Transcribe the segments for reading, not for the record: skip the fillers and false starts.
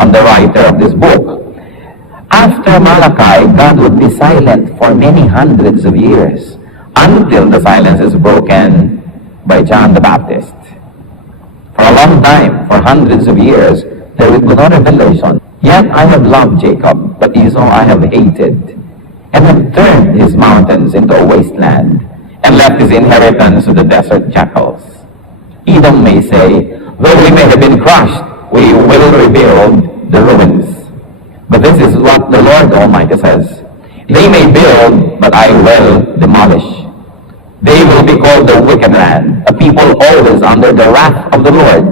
on the writer of this book. After Malachi, God would be silent for many hundreds of years until the silence is broken by John the Baptist. For a long time, for hundreds of years, there would be no revelation. Yet I have loved Jacob, but Esau I have hated, and have turned his mountains into a wasteland, and left his inheritance to the desert jackals. Edom may say, though we may have been crushed, we will rebuild the ruins. But this is what the Lord Almighty says. They may build, but I will demolish. They will be called the wicked land, a people always under the wrath of the Lord.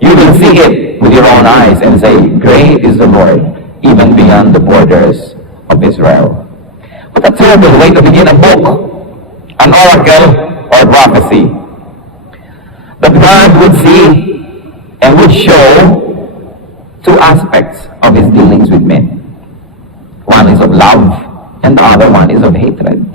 You will see it with your own eyes and say, great is the Lord, even beyond the borders of Israel. What a terrible way to begin a book, an oracle or prophecy. That God would see and would show two aspects of his dealings with men. One is of love, and the other one is of hatred.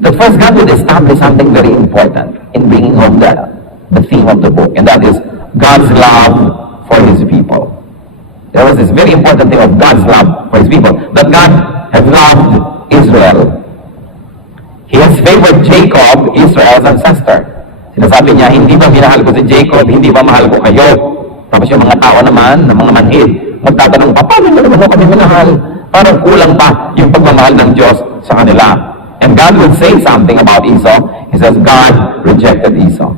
That first, God would establish something very important in bringing home the theme of the book, and that is God's love for his people. There was this very important thing of God's love for his people, that God has loved Israel. He has favored Jacob, Israel's ancestor. Sinasabi niya, hindi ba minahal ko si Jacob, hindi ba mahal ko kayo? Tapos yung mga tao naman, ng mga manhid, magtatanong, paano mo naman kami minahal? Parang kulang pa yung pagmamahal ng Diyos sa kanila. And God would say something about Esau. He says, God rejected Esau.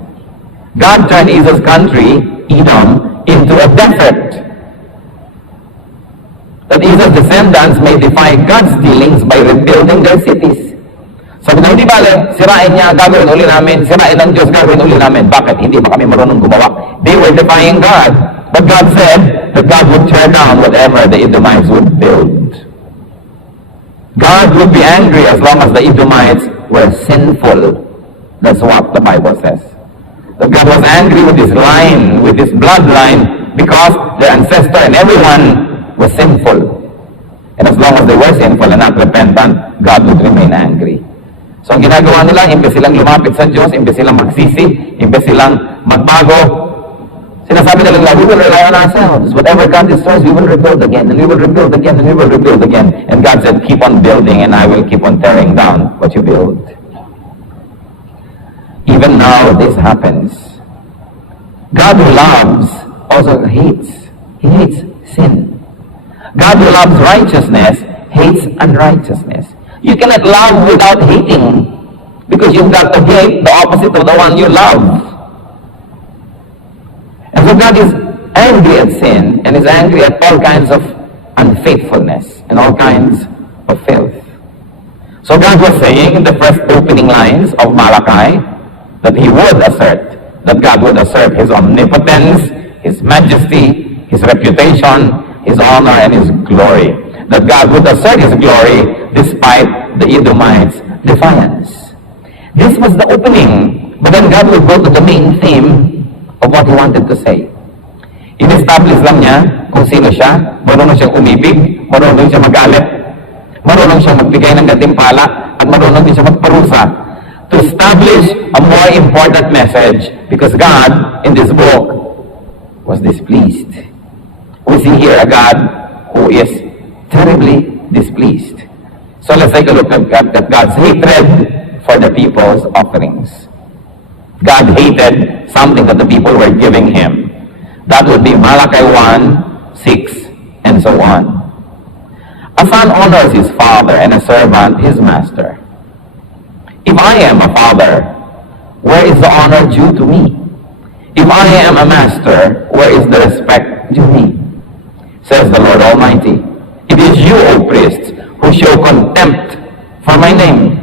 God turned Esau's country, Edom, into a desert. That Esau's descendants may defy God's dealings by rebuilding their cities. Sabi na, hindi bale, sirain niya, gagawin uli namin, sirain ng Diyos, gagawin uli namin. Bakit? Hindi ba kami marunong gumawa? They were defying God. But God said that God would tear down whatever the Edomites would build. God would be angry as long as the Edomites were sinful. That's what the Bible says. That God was angry with this line, with this bloodline, because their ancestor and everyone was sinful. And as long as they were sinful and not repentant, God would remain angry. So ang ginagawa nila, imbes silang lumapit sa Diyos, imbes silang magsisi, imbes silang magbago, sinasabi nila, we will rely on ourselves. Whatever God destroys, we will rebuild again, and we will rebuild again, and we will rebuild again. And God said, keep on building, and I will keep on tearing down what you build. Even now, this happens. God who loves also hates. He hates sin. God who loves righteousness hates unrighteousness. You cannot love without hating, because you've got to hate the opposite of the one you love. And so God is angry at sin, and is angry at all kinds of unfaithfulness and all kinds of filth. So God was saying in the first opening lines of Malachi that he would assert, that God would assert his omnipotence, his majesty, his reputation, his honor, and his glory. That God would assert his glory despite the Edomites' defiance. This was the opening, but then God would go to the main theme of what he wanted to say. In-establish lang niya kung sino siya, marunong siyang umibig, marunong siyang magalit, marunong siyang magbigay ng gantimpala, at marunong din siya magparusa. To establish a more important message, because God, in this book, was displeased. We see here a God who is terribly displeased. So let's take a look at God's hatred for the people's offerings. God hated something that the people were giving him. That would be Malachi 1:6, and so on. A son honors his father, and a servant his master. If I am a father, where is the honor due to me? If I am a master, where is the respect due me? Says the Lord Almighty. It is you, O priests, who show contempt for my name.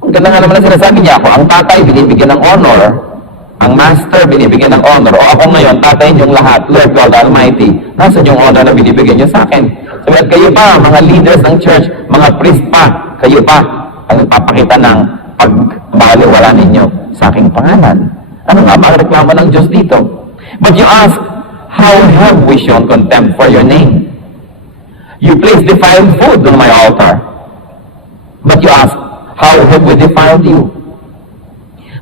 Ang ganda nga naman na sinasabi niya ako, ang tatay binibigyan ng honor, ang master binibigyan ng honor, o ako ngayon, tatay niyong lahat, Lord God Almighty, nasa yung honor na binibigyan niyo sa akin? Sabi at kayo pa, mga leaders ng church, mga priest pa, kayo pa, ang papakita ng pagbaliwala ninyo sa aking pangalan. Ano nga ba ang reklamo ng Diyos dito? But you ask, how have we shown contempt for your name? You place defiled food on my altar. But you ask, how have we defiled you?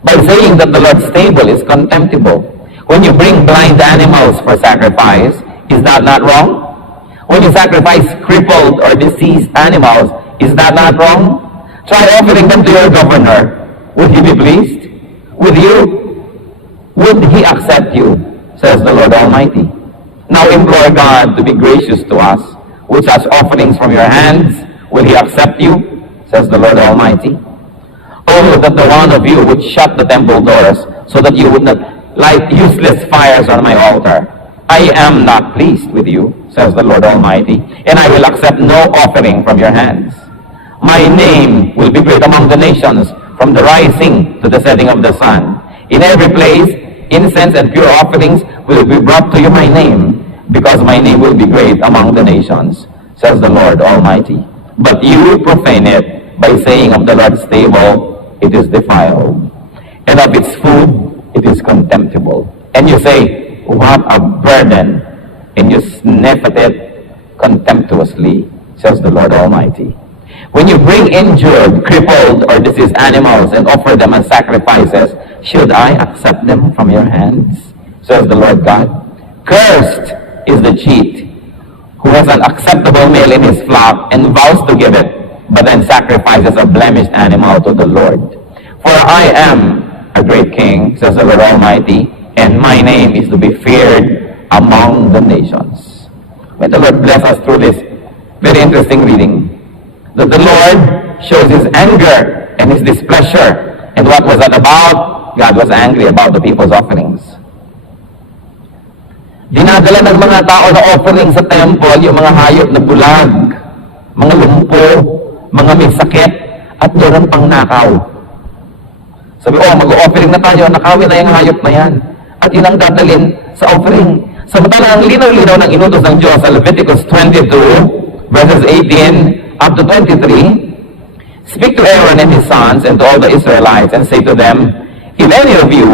By saying that the Lord's table is contemptible. When you bring blind animals for sacrifice, is that not wrong? When you sacrifice crippled or diseased animals, is that not wrong? Try offering them to your governor. Would he be pleased with you? Would he accept you? Says the Lord Almighty. Now implore God to be gracious to us. With such offerings from your hands, will he accept you? Says the Lord Almighty. Oh, that the one of you would shut the temple doors, so that you would not light useless fires on my altar. I am not pleased with you, says the Lord Almighty, and I will accept no offering from your hands. My name will be great among the nations, from the rising to the setting of the sun. In every place, incense and pure offerings will be brought to you my name, because my name will be great among the nations, says the Lord Almighty. But you profane it by saying of the Lord's table, it is defiled, and of its food, it is contemptible. And you say, what a burden, and you sniff at it contemptuously, says the Lord Almighty. When you bring injured, crippled, or diseased animals and offer them as sacrifices, should I accept them from your hands? Says the Lord God. Cursed is the cheat, who has an acceptable male in his flock and vows to give it, but then sacrifices a blemished animal to the Lord. For I am a great king, says the Lord Almighty, and my name is to be feared among the nations. May the Lord bless us through this very interesting reading. That the Lord shows his anger and his displeasure. And what was that about? God was angry about the people's offerings. Dinadala ng mga tao na offering sa temple yung mga hayop na bulag, mga lumpo, mga may sakit, at doon pang nakaw. Sabi, mag-offering na tayo, nakawin na yung hayop na yan. At yun ang dadalhin sa offering. Samantala, ang linaw-linaw ng inutos ng Diyos sa Leviticus 22, verses 18 up to 23, speak to Aaron and his sons and to all the Israelites and say to them, if any of you,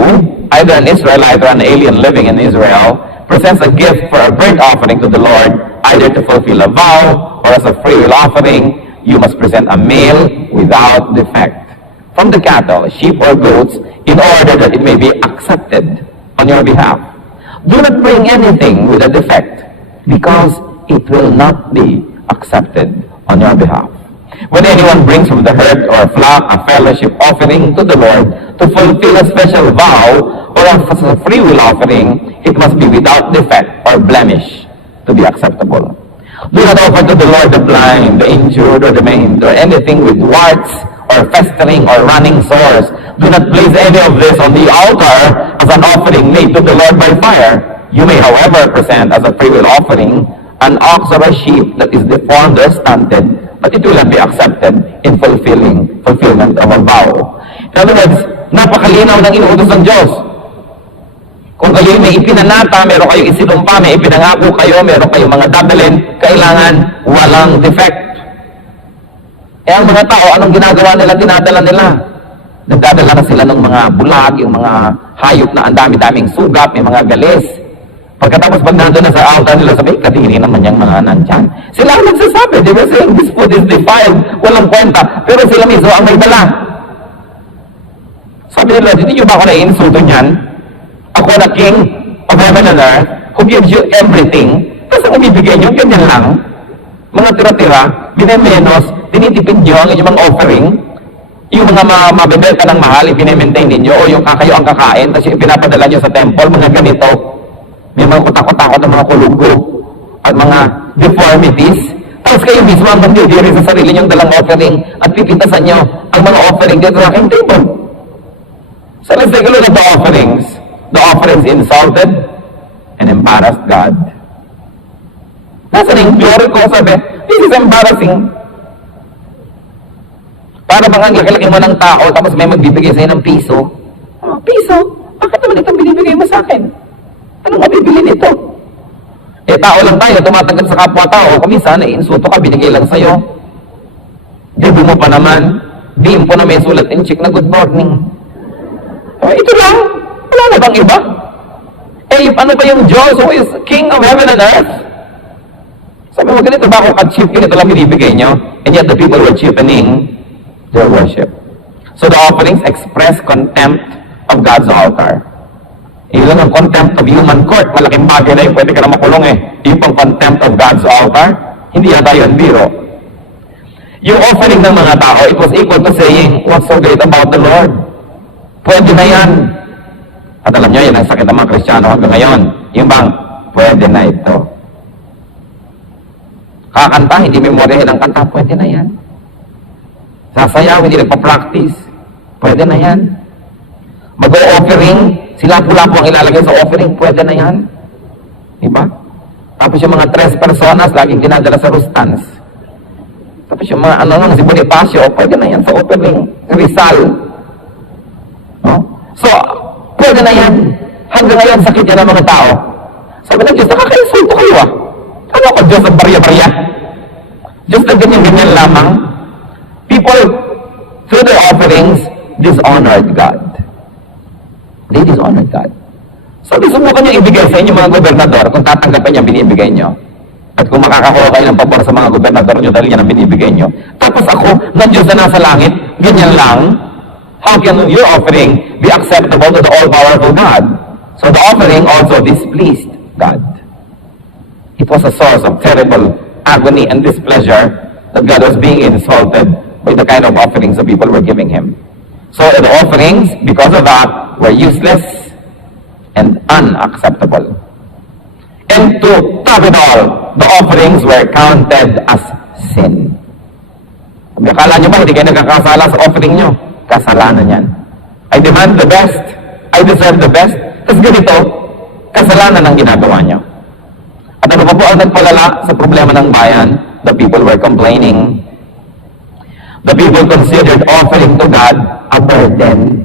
either an Israelite or an alien living in Israel, presents a gift for a burnt offering to the Lord, either to fulfill a vow or as a free will offering, you must present a male without defect from the cattle, sheep or goats, in order that it may be accepted on your behalf. Do not bring anything with a defect, because it will not be accepted on your behalf. When anyone brings from the herd or flock a fellowship offering to the Lord to fulfill a special vow or a free will offering, it must be without defect or blemish to be acceptable. Do not offer to the Lord the blind, the injured, or the maimed, or anything with warts, or festering, or running sores. Do not place any of this on the altar as an offering made to the Lord by fire. You may, however, present as a free will offering an ox or a sheep that is deformed or stunted, but it will not be accepted in fulfillment of a vow. In other words, napakalinaw ng inuutos ng Diyos. Kung kayo may ipinanata, meron kayong isinumpa, may ipinangako kayo, meron kayong mga dadalhin, kailangan walang defect. Eh ang mga tao, anong ginagawa nila, dinadala nila? Nagdadala na sila ng mga bulag, yung mga hayop na ang dami-daming sugat, may mga galis. Pagkatapos pag nandun na sa altar nila, sabi, kadiri naman yung mga nandyan. Sila ang nagsasabi, they were saying, this food is defiled, walang kwenta. Pero sila mismo ang may dala. Sabi nila, hindi nyo ba ako na-insulto niyan? Ako na king of heaven and earth, who gives you everything, tapos ang ibibigay nyo, ganyan lang. Mga tira-tira, binemenos, tinitipid nyo ang inyong mga offering, yung mga mabibenta ng mahal, ipinemaintain ninyo, o yung kayo ang kakain, tapos yung pinapadala nyo sa temple, mga ganito, may mga kutakot-takot ng mga kulugo, at mga deformities, tapos kayo mismo ang magdidiri sa sarili nyong dalang offering, at pipintasan nyo ang mga offering dito sa aking table. So let's take a look at the offerings. The offerings insulted and embarrassed God. Nasa ring glory ko, sabi, this is embarrassing. Para bang ang laki-laki mo ng tao, tapos may magbibigay sa'yo ng piso. Oh, piso? Bakit naman itong binibigay mo sa akin? Anong mabibili nito? Eh, tao lang tayo, tumatanggap sa kapwa-tao. Kung minsan, insulto ka, binigay lang sa'yo. Debo mo pa naman. Dim po na may sulat in check na good morning. Oh, ito lang. Wala na bang iba? Eh, ano ba yung Diyos who is King of heaven and earth? Sabi mo, ganito ba ako ka-cheap? Ganito lang binibigay nyo? And yet the people were cheapening their worship. So the offerings express contempt of God's altar. Yung ang contempt of human court, malaking bagay na yun, pwede ka na makulong eh. Yung pang contempt of God's altar, hindi yata yun biro. Yung offering ng mga tao, it was equal to saying, what's so great about the Lord? Pwede na yan. At alam nyo, yan ang sakit ng mga Kristiyano hanggang ngayon. Yung bang, pwede na ito. Kakanta, hindi memoryahin ang kanta, pwede na yan. Sasayaw, hindi nagpa-practice, pwede na yan. Mag-o-offering, sila pula po ang ilalagay sa offering, pwede na yan. Diba? Tapos yung mga 3 personas, laging dinadala sa Rustans. Tapos yung mga si Bonifacio, pwede na yan sa offering. Rizal. No? So, pwede na yan. Hanggang ngayon, sakit yan ng mga tao. Sabi ng Diyos, nakaka-insulto kayo ah. Ano ako, Diyos ang barya-barya? Diyos na ganyan-ganyan lamang. People, through their offerings, dishonored God. They dishonored God. So, subukan nyo ibigay sa inyo mga gobernador kung tatanggapin niya, binibigay nyo. At kung makakakuha kayo ng pabor sa mga gobernador nyo dahil yan ang binibigay nyo. Tapos ako, na Diyos na nasa langit, ganyan lang. How can your offering be acceptable to the all-powerful God? So the offering also displeased God. It was a source of terrible agony and displeasure that God was being insulted by the kind of offerings the people were giving Him. So the offerings, because of that, were useless and unacceptable. And to top it all, the offerings were counted as sin. Akala nyo ba, hindi kayo nagkakasala sa offering nyo? Kasalanan yan. I demand the best. I deserve the best. Tapos ganito, kasalanan ang ginagawa nyo. At ano pa po ang nagpalala sa problema ng bayan? The people were complaining. The people considered offering to God a burden.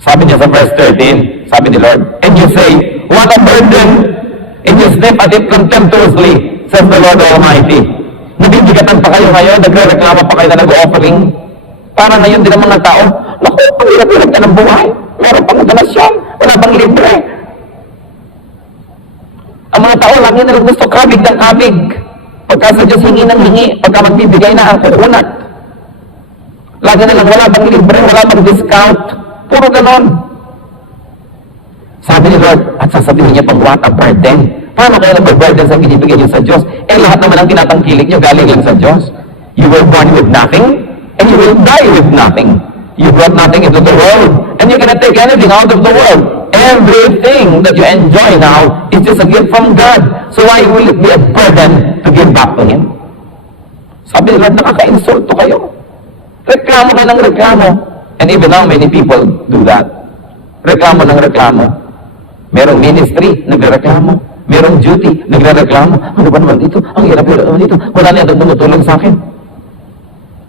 Sabi niya sa verse 13, sabi ni Lord, and you say, what a burden! And you snip at it contemptuously, says the Lord Almighty. Nabibigatan pa kayo ngayon, nagre-reklamo pa kayo na nag-offering. Para ngayon din ang mga tao, naku, pag-hirap-hirap ka ng buhay. Meron pang donasyon, wala pang libre. Ang mga tao, lagi na gusto kabig ng kabig. Pagka sa Diyos hingi ng hingi, pagka magbibigay na ang kukunat. Lagi na lang, wala pang libre, wala pang discount. Puro ganon. Sabi ni Lord, at sasabihin niya pang what a burden. Paano kayo nag-burden sa binibigay niyo sa Diyos? Eh lahat naman ang tinatangkilik niyo galing lang sa Diyos. You were born with nothing, and you will die with nothing. You brought nothing into the world, and you cannot take anything out of the world. Everything that you enjoy now is just a gift from God. So why will it be a burden to give back to Him? Sabi ni Lord, nakaka-insulto kayo. Reklamo kayo ng reklamo. And even now, many people do that. Reklamo ng reklamo. Merong ministry, nagreklamo. Merong duty, nagreklamo. Ano ba naman dito? Ang hirap-hirap naman dito. Wala niya tumutulong sa akin.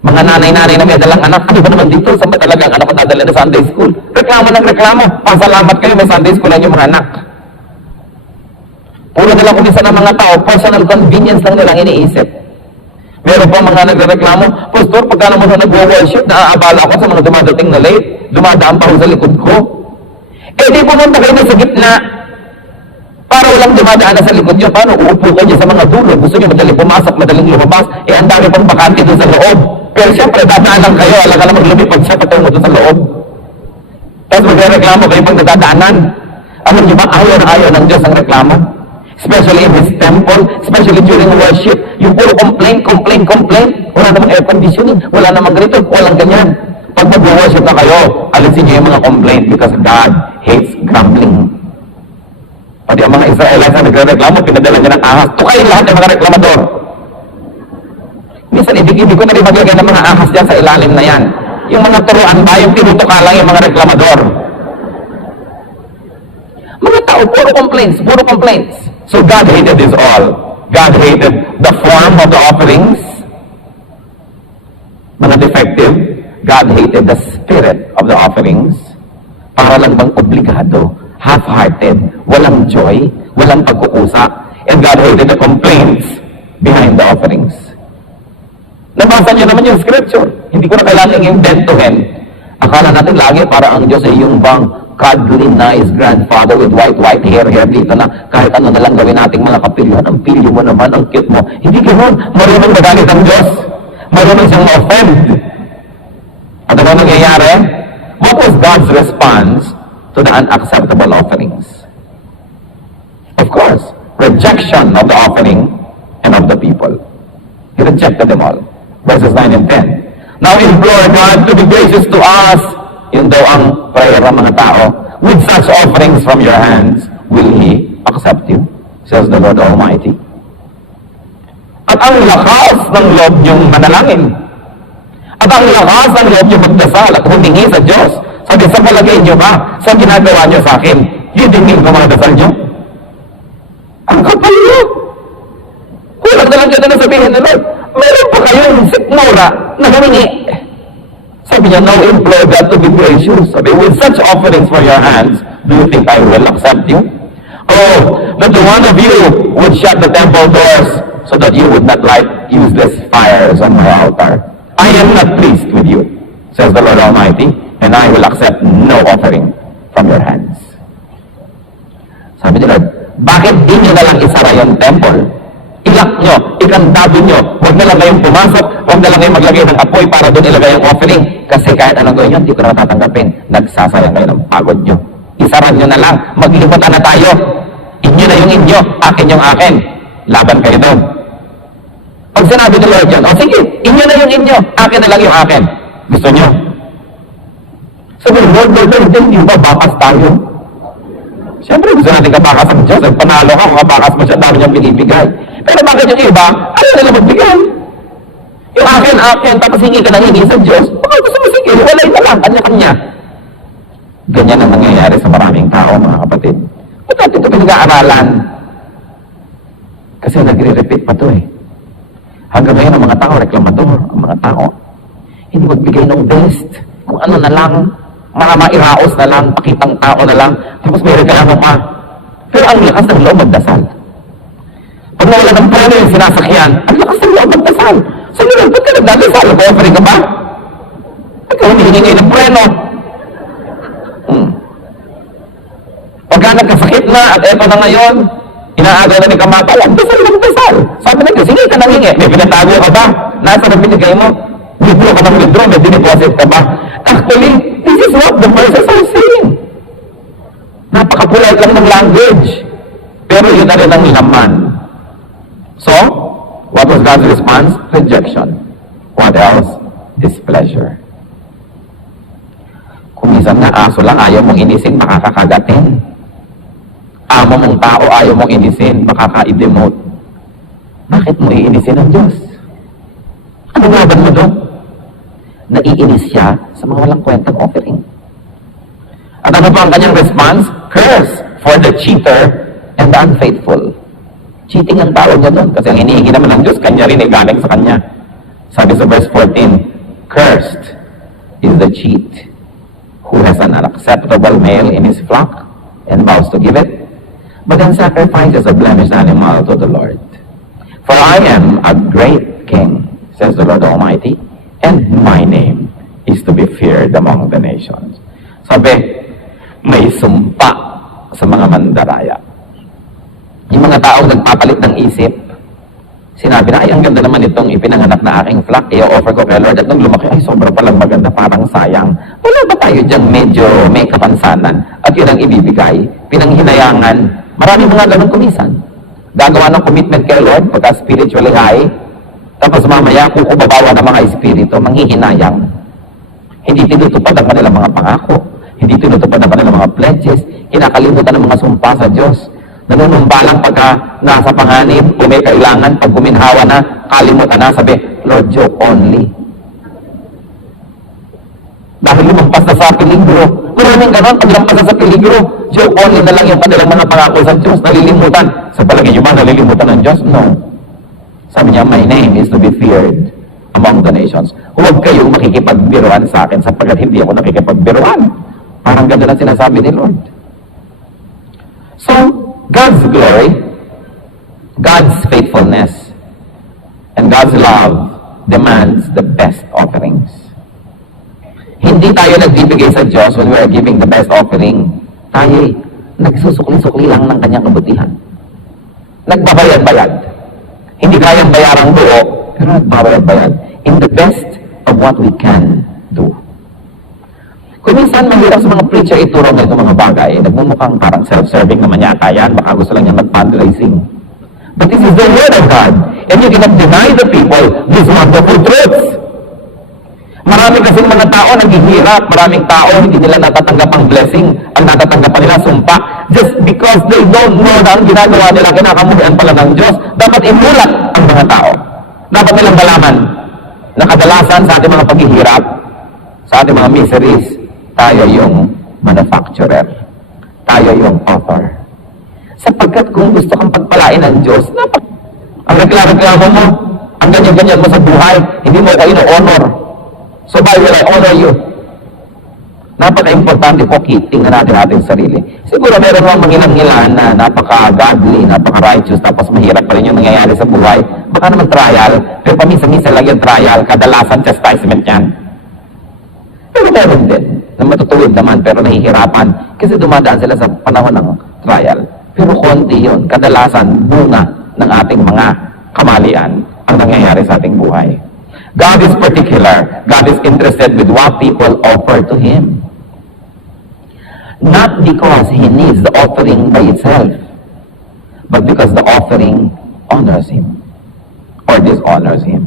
Mga nanay-nanay na may dalang anak, ano ba naman dito? Saan ba talaga ang anak ko dadala na Sunday school? Reklamo ng reklamo. Pasalamat kayo, may Sunday school lang yung mga anak. Puro nila kumisa ng mga tao, personal convenience lang nilang iniisip. Meron pa mga nagreklamo, Pastor, pagka naman na nag-worship, naaabala ako sa mga dumadating na late, dumadaan pa ako sa likod ko. Eh di pumunta kayo na sa gitna, para walang dumadaan na sa likod nyo. Paano? Uupo kayo sa mga dulo. Gusto nyo madaling pumasok, madaling lumabas, eh ang dami pang bakante doon sa loob. Pero siyempre, dadaan lang kayo, alam ka naman lumipag siya patungo doon sa loob. Tapos magreklamo kayo pag nadadaanan. Alam nyo ba, ayaw na ayaw ng Diyos ang reklamo? Especially in His temple, especially during worship, yung puro complaint. Wala namang air conditioning, wala namang ganito, walang ganyan. Pag mag-worship na kayo, alisin nyo yung mga complaint because God hates grumbling. Pati ang mga Israelites na nagre-reklamo, pinadala niya ng ahas. Tukayin lahat ng mga reklamador. Minsan, ibig-ibig ko na rin maglagay ng mga ahas dyan sa ilalim na yan. Yung mga turuan ba, yung tinutuka lang yung mga reklamador. Mga tao, puro complaints. So God hated this all. God hated the form of the offerings. Mga defective. God hated the spirit of the offerings. Para lang bang obligado, half-hearted, walang joy, walang pagkukusa. And God hated the complaints behind the offerings. Nabasa niyo naman yung scripture. Hindi ko na kailangan i-inventohin. Akala natin lagi para ang Diyos ay yung bang cuddly, nice grandfather with white hair dito na kahit ano na lang gawin nating mga kapilyon. Ang pilyo mo naman, ang cute mo. Hindi ganoon. Marunong magalit ang Diyos. Marunong siyang ma-offend. At ano nangyayari? What was God's response to the unacceptable offerings. Of course, rejection of the offering and of the people. He rejected them all. Verses 9 and 10. Now implore God to be gracious to us. Yun daw ang prayer ng mga tao. With such offerings from your hands, will He accept you? Says the Lord Almighty. At ang lakas ng loob niyong manalangin. At ang lakas ng loob niyong magdasal at humingi sa Diyos. Sabi, sa palagay niyo ba, sa ginagawa niyo sa akin, hidingin ko mga dasal niyo? Ang kapal niyo. Kulang na lang dyan na sabihin na Lord, meron pa kayong sikmura na humingi. Sabi niya, now implore God to be gracious. Sabi, with such offerings for your hands, do you think I will accept you? Oh, that the one of you would shut the temple doors so that you would not light useless fires on my altar. I am not pleased with you, says the Lord Almighty, and I will accept no offering from your hands. Sabi ni Lord, bakit di nyo na lang isara yung temple? Ilak nyo, ikantabi nyo, huwag na lang kayong pumasok, huwag na lang kayong maglagay ng apoy para doon ilagay yung offering. Kasi kahit anong gawin nyo, hindi ko na matatanggapin. Nagsasayang kayo ng pagod nyo. Isara nyo na lang, maglimutan na tayo. Inyo na yung inyo, akin yung akin. Laban kayo doon. Pag sinabi ni Lord yan, o sige, inyo na yung inyo, akin na lang yung akin. Gusto nyo? Sabi, Lord, hindi ba bakas tayo? Siyempre, gusto natin kabakas ang Diyos. Ang panalo ka, kung kabakas mo siya, dami niyang binibigay. Pero bakit yung iba, ayaw nila magbigay? Yung akin, tapos hingi ka na hingi sa Diyos, baka gusto mo sige, walay na lang, kanya-kanya. Ganyan ang nangyayari sa maraming tao, mga kapatid. Ba't natin ito pinag-aaralan? Kasi nagre-repeat pa ito eh. Hanggang ngayon ang mga tao, reklamador, ang mga tao, hindi magbigay ng best, kung ano na lang, mga mairaos na lang, pakitang tao na lang, tapos may reklamo pa. Pero ang lakas ng loob magdasal. Pag nawala ng preno yung sinasakyan, ang lakas ng loob magdasal. Sabi nyo, ba't ka nagdadasal? Nag-offering ka ba? Ikaw hinihingi ng preno. Pagka nagkasakit na, at eto na ngayon, inaagaw na ni Kamatay, ang dasal ng dasal. Sabi nyo, sige ka nang hingi. May pinatago ka ba? Nasa na binigay mo? Withdraw ka ng withdraw, may dineposit ka ba? Actually, this is what the verses are saying. Napakapulit lang ng language. Pero yun na rin ang laman. So, what was God's response? Rejection. What else? Displeasure. Kung minsan nga aso lang, ayaw mong inisin, makakakagatin. Amo mong tao, ayaw mong inisin, makaka-demote. Bakit mo iinisin ang Diyos? Ano laban mo doon? Naiinis siya sa mga walang kwentang offering. At ano pa ang kanyang response? Curse for the cheater and the unfaithful. Cheating ang tawag niya doon. Kasi ang hinihingi naman ng Diyos, kanya rin ay galing sa kanya. Sabi sa verse 14, cursed is the cheat who has an unacceptable male in his flock and vows to give it, but then sacrifices a blemished animal to the Lord. For I am a great king, says the Lord Almighty, and my name is to be feared among the nations. Sabi, may sumpa sa mga mandaraya. Yung mga taong nagpapalit ng isip, sinabi na, ay, ang ganda naman itong ipinanganak na aking flock, i-offer ko kay Lord, at nung lumaki, ay, sobra palang maganda, parang sayang. Wala ba tayo dyan medyo may kapansanan? At yun ang ibibigay, pinanghinayangan, maraming mga ganun kumisan. Gagawa ng commitment kay Lord, pagka spiritually high, tapos mamaya, kukubabawa ng mga espiritu, manghihinayang. Hindi tinutupad ang kanilang mga pangako. Hindi tinutupad ang kanilang mga pledges. Kinakalimutan ng mga sumpa sa Diyos. Nanunumba lang pagka nasa panganib, kung may kailangan, pag guminhawa na, kalimutan na, sabi, Lord, joke only. Dahil lumampas na sa peligro. Maraming ganon, pag lumampas na sa peligro, joke only na lang yung kanilang mga pangako sa Diyos, nalilimutan. Sa palagay nyo ba, nalilimutan ng Diyos? No. Sabi niya, my name is to be feared among the nations. Huwag kayong makikipagbiruan sa akin sapagkat hindi ako nakikipagbiruan. Parang ganda na sinasabi ni Lord. So, God's glory, God's faithfulness, and God's love demands the best offerings. Hindi tayo nagbibigay sa Diyos when we are giving the best offering. Tayo nagsusukli-sukli lang ng kanyang kabutihan. Nagbabayad-bayad. Hindi kayang bayarang buo, pero nagbabayad-bayad in the best of what we can do. Kung minsan mahirap sa mga preacher ituro ng itong mga bagay, nagmumukhang parang self-serving naman yata yan, baka gusto lang niya mag-fundraising. But this is the Word of God, and you cannot deny the people these wonderful truths. Marami kasing mga tao naghihirap, maraming tao hindi nila natatanggap ang blessing, ang natatanggap nila sumpa, just because they don't know na ang ginagawa nila, kinakamuhian pala ng Diyos. Dapat imulat ang mga tao. Dapat nilang malaman na kadalasan sa ating mga paghihirap, sa ating mga miseries, tayo yung manufacturer. Tayo yung author. Sapagkat kung gusto kang pagpalain ng Diyos, ang reklamo mo, ang ganyan-ganyan mo sa buhay, hindi mo ako ino-honor. So why will I honor you? Napaka-importante po, tingnan natin ating sarili. Siguro meron mga mangilang-ilan na napaka-godly, napaka-righteous, tapos mahirap pa rin yung nangyayari sa buhay. Baka naman trial, pero paminsan-minsan lang yung trial, kadalasan chastisement yan. Pero meron din, na matutuwid naman, pero nahihirapan, kasi dumadaan sila sa panahon ng trial. Pero konti yun, kadalasan bunga ng ating mga kamalian ang nangyayari sa ating buhay. God is particular. God is interested with what people offer to Him. Not because He needs the offering by itself, but because the offering honors Him or dishonors Him.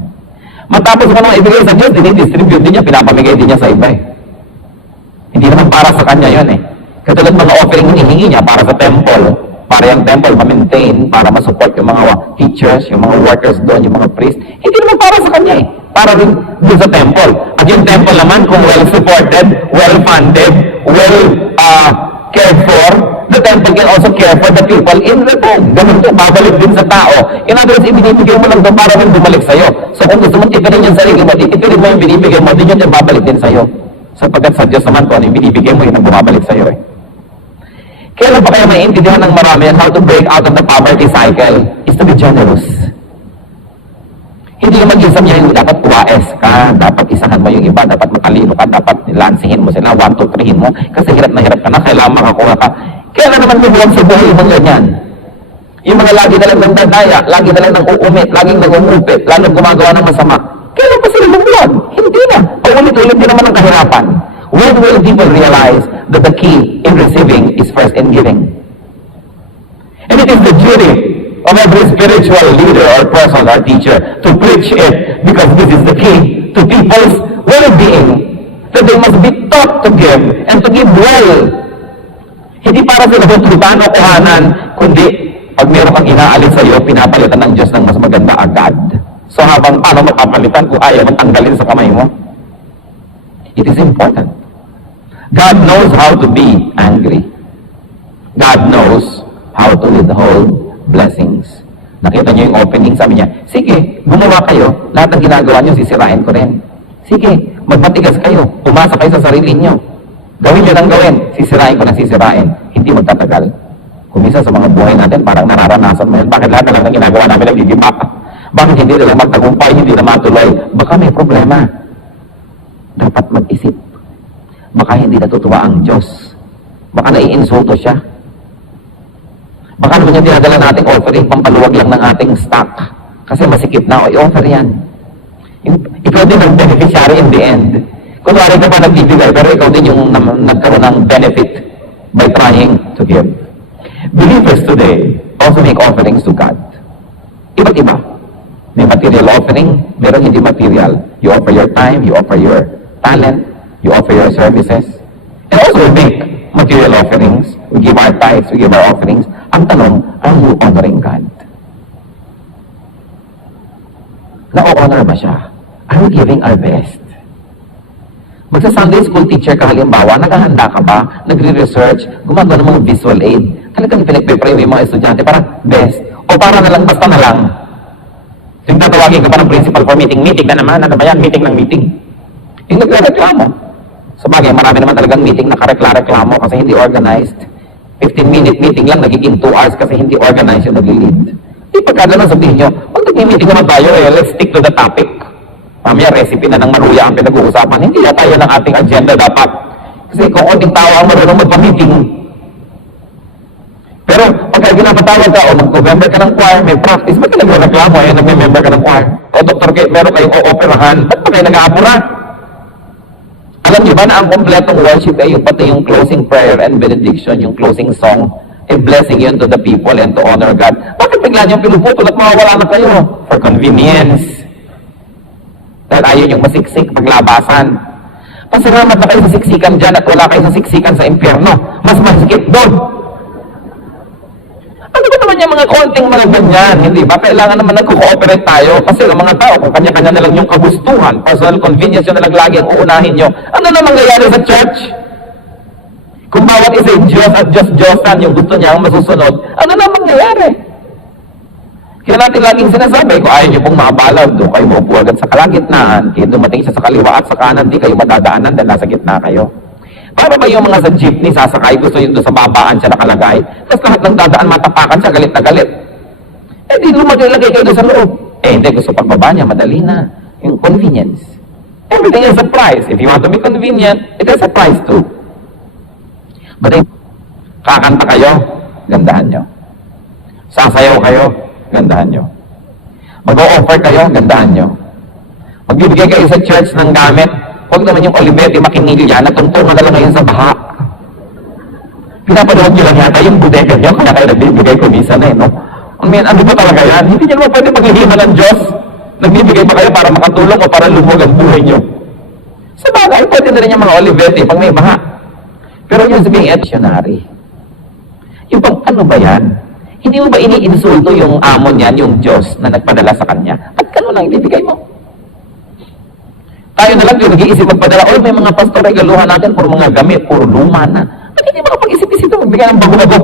Matapos mo naman ibigay sa Diyos, dinidistribute din niya, pinapamigay din niya sa iba eh. Hindi naman para sa Kanya yun eh. Katulad mga offering hinihingi niya para sa temple, para yung temple ma-maintain, para ma-support yung mga teachers, yung mga workers doon, yung mga priests. Hindi naman para sa Kanya eh. Para rin doon sa temple. At yung temple naman, kung well-supported, well-funded, cared for, the temple can also care for the people in return. Ganun to, babalik din sa tao. In other words, ibinibigay mo lang doon para rin bumalik sa'yo. So kung gusto mong tipirin yung sarili mo, titipirin mo yung binibigay mo, din yun babalik din sa'yo. Sapagkat sa Diyos naman kung ano yung binibigay mo, yun ang bumabalik sa'yo eh. Kailan ba kaya maiintindihan ng marami how to break out of the poverty cycle is to be generous. Hindi yung mag-isam niya yung dapat uwaes ka, dapat isahan mo yung iba, dapat matalino ka, dapat lansihin mo sila, 1, 2, 3 mo, kasi hirap ka na, kailangan makakuha ka. Kaya na naman bibulang sa buhay yung ganyan. Yung mga lagi na lang nagdadaya, lagi na lang nang uumit, laging nag-umupit, lalo gumagawa ng masama. Kailan pa sila lumuwan? Hindi na. Paulit-ulit din naman ang kahirapan. When will people realize that the key in receiving is first in giving? And it is the duty of every spiritual leader or person or teacher to preach it, because this is the key to people's well-being, that they must be taught to give and to give well. Hindi para sila hututan o kuhanan, kundi pag meron kang inaalis sa iyo, pinapalitan ng Diyos ng mas maganda agad. So habang paano mapapalitan kung ayaw mong tanggalin sa kamay mo? It is important. God knows how to be angry. God knows how to withhold blessings. Nakita niyo yung opening, sabi niya, sige, gumawa kayo, lahat ng ginagawa niyo, sisirain ko rin. Sige, magmatigas kayo, umasa kayo sa sarili niyo. Gawin niyo ng gawin, sisirain ko na sisirain. Hindi magtatagal. Kung minsan sa mga buhay natin, parang nararanasan mo yan. Bakit lahat na lang ng ginagawa namin nagigibak? Bakit hindi na lang magtagumpay, hindi na matuloy? Baka may problema. Dapat mag-isip. Baka hindi natutuwa ang Diyos. Baka naiinsulto siya. Baka naman yung dinadala nating offering, pampaluwag lang ng ating stock. Kasi masikip na, o i-offer yan. Ikaw din ang beneficiary in the end. Kunwari ka pa nagbibigay, pero ikaw din yung nagkaroon ng benefit by trying to give. Believers today also make offerings to God. Iba't iba. May material offering, meron hindi material. You offer your time, you offer your talent, you offer your services. And also we make material offerings. We give our tithes, we give our offerings. Ang tanong, are you honoring God? Na-honor ba siya? Are we giving our best? Magsa-Sunday school teacher ka halimbawa, naghahanda ka ba? Nagre-research, gumagawa ng mga visual aid. Talagang pinagpipray mo yung mga estudyante para best. O para na lang, basta na lang. Yung tatawagin ka pa ng principal for meeting. Meeting na naman. Ano ba yan? Meeting ng meeting. Yung nagre-reklamo. Sa bagay, marami naman talagang meeting nakarekla-reklamo kasi hindi organized. 15-minute meeting lang, nagiging 2 hours kasi hindi organized yung nag-lead. Di pagka ganun sabihin nyo, pag nag-meeting naman tayo, let's stick to the topic. Mamaya, recipe na ng maruya ang pinag-uusapan. Hindi na tayo ng ating agenda dapat. Kasi kung konting tao ang marunong magpa-meeting. Pero pagka ginapatawag ka, o mag-member ka ng choir, may practice, ba't ka nag-reklamo, nag-member ka ng choir? O Dr. Kate, meron kayong o-operahan, ba't pa kayo nag-aapura? Alam niyo ba na ang kompletong worship ay yung pati yung closing prayer and benediction, yung closing song, a blessing yun to the people and to honor God. Bakit bigla niyo pinuputol at mawawala na kayo? For convenience. Dahil ayaw niyong masiksik paglabasan. Pasalamat na kayo sa siksikan dyan at wala kayo sa siksikan sa impyerno. Mas masikip doon. Ano ba naman yung mga konting mga ganyan? Hindi ba? Kailangan naman nagko-cooperate tayo kasi ang mga tao, kung kanya-kanya na lang yung kagustuhan, personal convenience yun na lang lagi ang uunahin nyo. Ano na mangyayari sa church? Kung bawat isa yung Diyos at Diyos-Diyosan yung gusto niya ang masusunod, ano na mangyayari? Kaya natin laging sinasabi, kung ayaw nyo pong maabalag, doon kayo maupo agad sa kalagitnaan, kaya dumating siya sa kaliwa at sa kanan, di kayo madadaanan dahil nasa gitna kayo. Para ba yung mga sa jeepney sasakay, gusto yun doon sa babaan siya nakalagay, tapos lahat ng dadaan matapakan siya, galit na galit. Eh di lumagay-lagay kayo doon sa loob. Eh hindi, gusto pagbaba niya, madali na. Yung convenience. Everything has a price. If you want to be convenient, it has a price too. But if kakanta kayo, gandahan nyo. Sasayaw kayo, gandahan nyo. Mag-o-offer kayo, gandahan nyo. Magbibigay kayo sa church ng gamit, huwag naman yung Olivetti makinilya, natungtungan na lang ngayon sa baha. Pinapanood nyo lang yata yung bodega nyo, kaya kayo nagbibigay kumisa na no? I mean, ano ba talaga yan? Hindi nyo naman pwede maghihima ng Diyos. Nagbibigay ba kayo para makatulong o para lumog ang buhay nyo? Sa bagay, pwede na rin yung mga Olivetti pag may baha. Pero yung sabihin, etsionary. Yung pang, ano ba yan? Hindi mo ba iniinsulto yung amo niyan, yung Diyos na nagpadala sa kanya? At ano lang ibibigay mo? Tayo na lang yung nag-iisip magpadala, o may mga pastor ay galuhan natin, puro mga gamit, puro luma na. Ba't hindi makapag-isip-isip ito, magbigay ng bago-bago?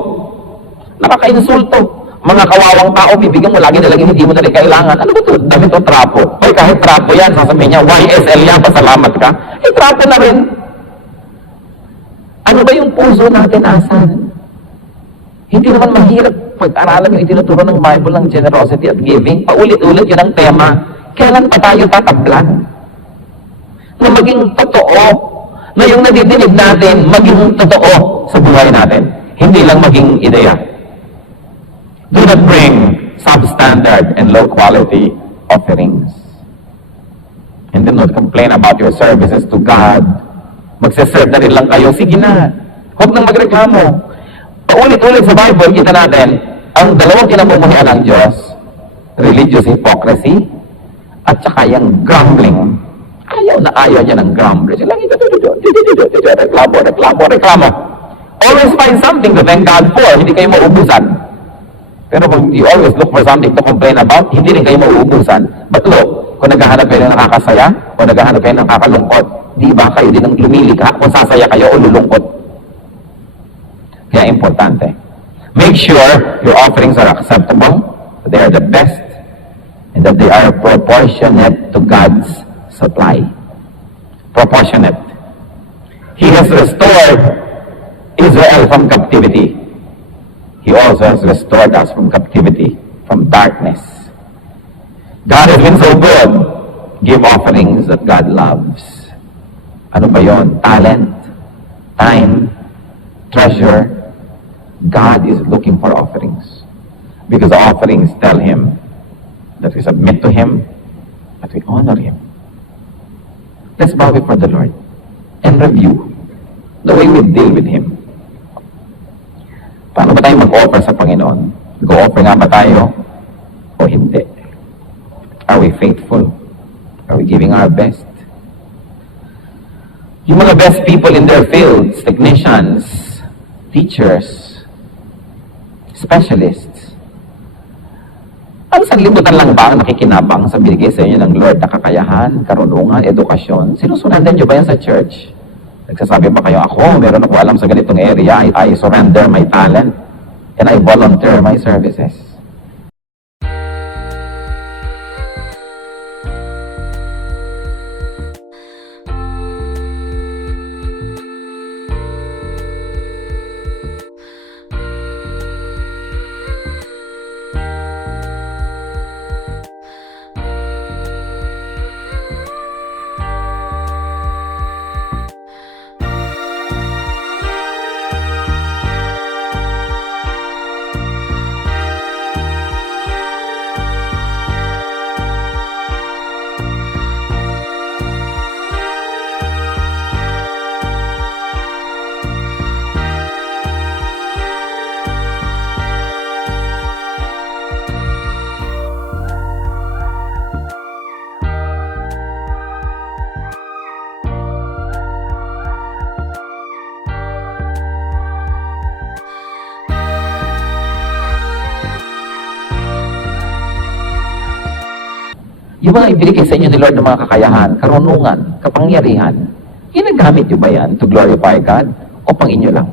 Nakakainsulto. Mga kawawang tao, bibigyan mo lagi na lagi, hindi mo na rin kailangan. Ano ba ito? Damit o trapo? Hoy, kahit trapo yan, sasabihin niya, YSL yan, pasalamat ka. Eh, trapo na rin. Ano ba yung puso natin, asan? Hindi naman mahirap pag-aralan yung itinuturo ng Bible ng generosity at giving. Paulit-ulit yun ang tema. Kailan pa tayo tatablan? Na maging totoo, na yung nadidinig natin, maging totoo sa buhay natin. Hindi lang maging ideya. Do not bring substandard and low quality offerings. And do not complain about your services to God. Magsiserve na rin lang kayo, sige na. Huwag nang magreklamo. Paulit-ulit sa Bible, kita natin, ang dalawang kinamumuhian ng Diyos, religious hypocrisy, at saka yung grumbling. Ayaw na ayaw niya ng grumbling. Sila reklamo. Always find something to thank God for. Hindi kayo mauubusan. Pero kung you always look for something to complain about, hindi rin kayo mauubusan. But look, kung naghahanap kayo ng nakakasaya, kung naghahanap kayo ng nakakalungkot, di ba kayo din ang lumilikha kung sasaya kayo o lulungkot? Kaya importante. Make sure your offerings are acceptable, that they are the best, and that they are proportionate to God's supply. Proportionate. He has restored Israel from captivity. He also has restored us from captivity, from darkness. God has been so good. Give offerings that God loves. Ano ba yun? Talent, time, treasure. God is looking for offerings. Because the offerings tell Him that we submit to Him, that we honor Him. Let's bow before the Lord and review the way we deal with Him. Paano ba tayo mag-offer sa Panginoon? Mag-offer nga ba tayo o hindi? Are we faithful? Are we giving our best? Yung mga best people in their fields, technicians, teachers, specialists, ang sanlibutan lang ba ang nakikinabang sa binigay sa inyo ng Lord na kakayahan, karunungan, edukasyon? Sinusundan nyo ba yan sa church? Nagsasabi ba kayo, ako, meron ako alam sa ganitong area, I surrender my talent, and I volunteer my services. Yung mga ibigay sa inyo ni Lord ng mga kakayahan, karunungan, kapangyarihan, ginagamit nyo ba yan to glorify God o pang inyo lang?